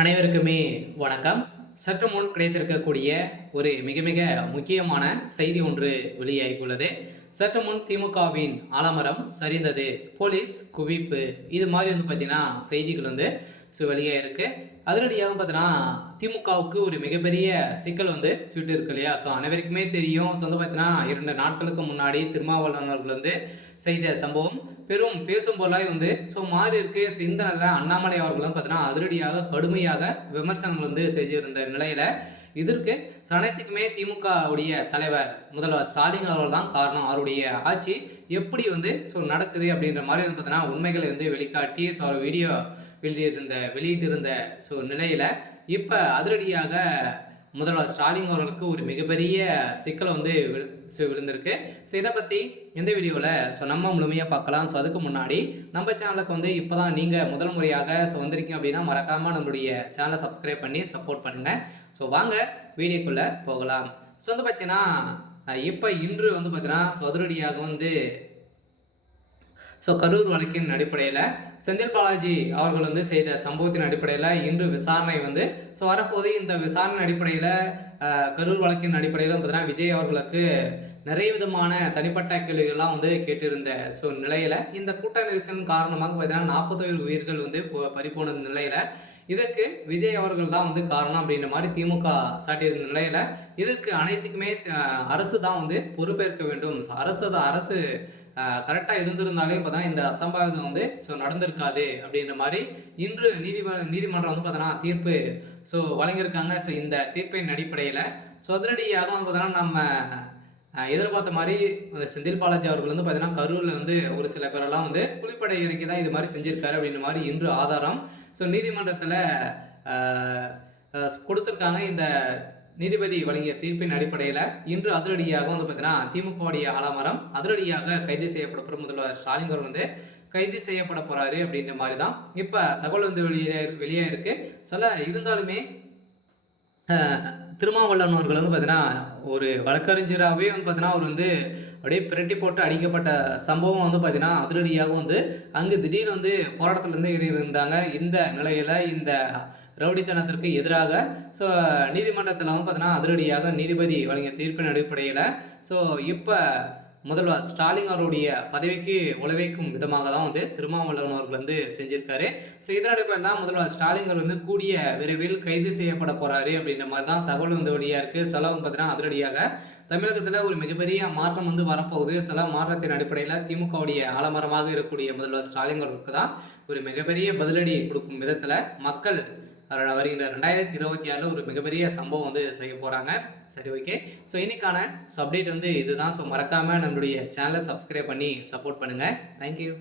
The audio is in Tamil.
அனைவருக்குமே வணக்கம். சற்று முன் கிடைத்திருக்கக்கூடிய ஒரு மிக மிக முக்கியமான செய்தி ஒன்று வெளியாகியுள்ளது. சற்று முன் திமுகவின் ஆலமரம் சரிந்தது, போலீஸ் குவிப்பு, இது மாதிரி பார்த்தீங்கன்னா செய்திகள் வெளியாயிருக்கு. அதிரடியாக பார்த்தீங்கன்னா திமுகவுக்கு ஒரு மிகப்பெரிய சிக்கல் சுட்டு இருக்கு இல்லையா? ஸோ அனைவருக்குமே தெரியும். பார்த்தீங்கன்னா 2 நாட்களுக்கு முன்னாடி திருமாவளவன் அவர்கள் செய்த சம்பவம் பெரும் பேசும் பொருளாய் மாறி இருக்கு. இந்த நிலையில் அண்ணாமலை அவர்களும் பார்த்தீங்கன்னா அதிரடியாக கடுமையாக விமர்சனங்கள் செஞ்சிருந்த நிலையில இதற்கு அனைத்துக்குமே திமுகவுடைய தலைவர் முதல்வர் ஸ்டாலின் அவர்கள் தான் காரணம். அவருடைய ஆட்சி எப்படி நடக்குது அப்படின்ற மாதிரி பார்த்தீங்கன்னா உண்மைகளை வெளிக்காட்டி அவர் வீடியோ வெளியிட்டிருந்த நிலையில இப்ப அதிரடியாக முதல்வர் ஸ்டாலின் அவர்களுக்கு ஒரு மிகப்பெரிய சிக்கல் விழுந்திருக்கு. இதை பற்றி இந்த வீடியோவில் நம்ம முழுமையாக பார்க்கலாம். அதுக்கு முன்னாடி நம்ம சேனலுக்கு இப்போ தான் நீங்கள் முதல் முறையாக வந்திருக்கீங்க அப்படின்னா மறக்காமல் நம்மளுடைய சேனலை சப்ஸ்கிரைப் பண்ணி சப்போர்ட் பண்ணுங்கள். வாங்க வீடியோக்குள்ளே போகலாம். பார்த்தீங்கன்னா இப்போ இன்று பார்த்தீங்கன்னா அதிரடியாக கரூர் வழக்கின் அடிப்படையில் செந்தில் பாலாஜி அவர்கள் செய்த சம்பவத்தின் அடிப்படையில் இன்று விசாரணை வரப்போது. இந்த விசாரணை அடிப்படையில் கரூர் வழக்கின் அடிப்படையில் பார்த்தீங்கன்னா விஜய் அவர்களுக்கு நிறைய விதமான தனிப்பட்ட கேள்விகள்லாம் கேட்டிருந்த நிலையில் இந்த கூட்ட நெரிசலின் காரணமாக பார்த்தீங்கன்னா 41 உயிர்கள் பறிபோன நிலையில் இதற்கு விஜய் அவர்கள் தான் காரணம் அப்படின்ற மாதிரி திமுக சாட்டியிருந்த நிலையில் இதற்கு அனைத்துக்குமே அரசு தான் பொறுப்பேற்க வேண்டும். அரசு கரெக்டாக இருந்திருந்தாலே பார்த்தீங்கன்னா இந்த அசம்பாவிதம் நடந்திருக்காது அப்படின்ற மாதிரி இன்று நீதிமன்றம் பார்த்தீங்கன்னா தீர்ப்பு வழங்கியிருக்காங்க. இந்த தீர்ப்பின் அடிப்படையில் அதிரடியாக பார்த்தீங்கன்னா நம்ம எதிர்பார்த்த மாதிரி செந்தில் பாலாஜி அவர்கள் பார்த்தீங்கன்னா கரூரில் ஒரு சில பேரெல்லாம் குளிப்படை இறக்கி தான் இது மாதிரி செஞ்சிருக்காரு அப்படின்ற மாதிரி இன்று ஆதாரம் நீதிமன்றத்தில் கொடுத்துருக்காங்க. இந்த நீதிபதி வழங்கிய தீர்ப்பின் அடிப்படையில் இன்று அதிரடியாக பார்த்தீங்கன்னா திமுகவுடைய ஆலமரம் அதிரடியாக கைது செய்யப்பட போகிற முதல்வர் ஸ்டாலின் அவர்கள் கைது செய்யப்பட போகிறாரு அப்படின்ற மாதிரி தான் இப்போ தகவல் வெளியே இருக்குது. இருந்தாலுமே திருமாவளவன் அவர்கள் பார்த்தீங்கன்னா ஒரு வழக்கறிஞராகவே பார்த்தீங்கன்னா அவர் அப்படியே பிரட்டி போட்டு அடிக்கப்பட்ட சம்பவம் பார்த்தீங்கன்னா அதிரடியாக அங்கு திடீர்னு போராட்டத்திலேருந்து இருந்தாங்க. இந்த நிலையில் இந்த ரவுடித்தனத்திற்கு எதிராக நீதிமன்றத்தில் பார்த்தீங்கன்னா அதிரடியாக நீதிபதி வழங்கிய தீர்ப்பின் அடிப்படையில் இப்போ முதல்வர் ஸ்டாலின் அவருடைய பதவிக்கு உழவைக்கும் விதமாக தான் திருமாவளவன் அவர்கள் செஞ்சிருக்காரு. இதன் அடிப்படையில் தான் முதல்வர் ஸ்டாலின் அவர் கூடிய விரைவில் கைது செய்யப்பட போறாரு அப்படின்ற மாதிரி தான் தகவல் வெளியாக இருக்கு. பார்த்தீங்கன்னா அதிரடியாக தமிழகத்தில் ஒரு மிகப்பெரிய மாற்றம் வரப்போகுது. மாற்றத்தின் அடிப்படையில் திமுகவுடைய ஆலமரமாக இருக்கக்கூடிய முதல்வர் ஸ்டாலின் அவர்களுக்கு தான் ஒரு மிகப்பெரிய பதிலடி கொடுக்கும் விதத்தில் மக்கள் வருகின்ற 2026 ஒரு மிகப்பெரிய சம்பவம் செய்ய போகிறாங்க. சரி, ஓகே. இன்னைக்கான அப்டேட் இதுதான். மறக்காமல் நம்மளுடைய சேனலை சப்ஸ்கிரைப் பண்ணி சப்போர்ட் பண்ணுங்கள். தேங்க்யூ.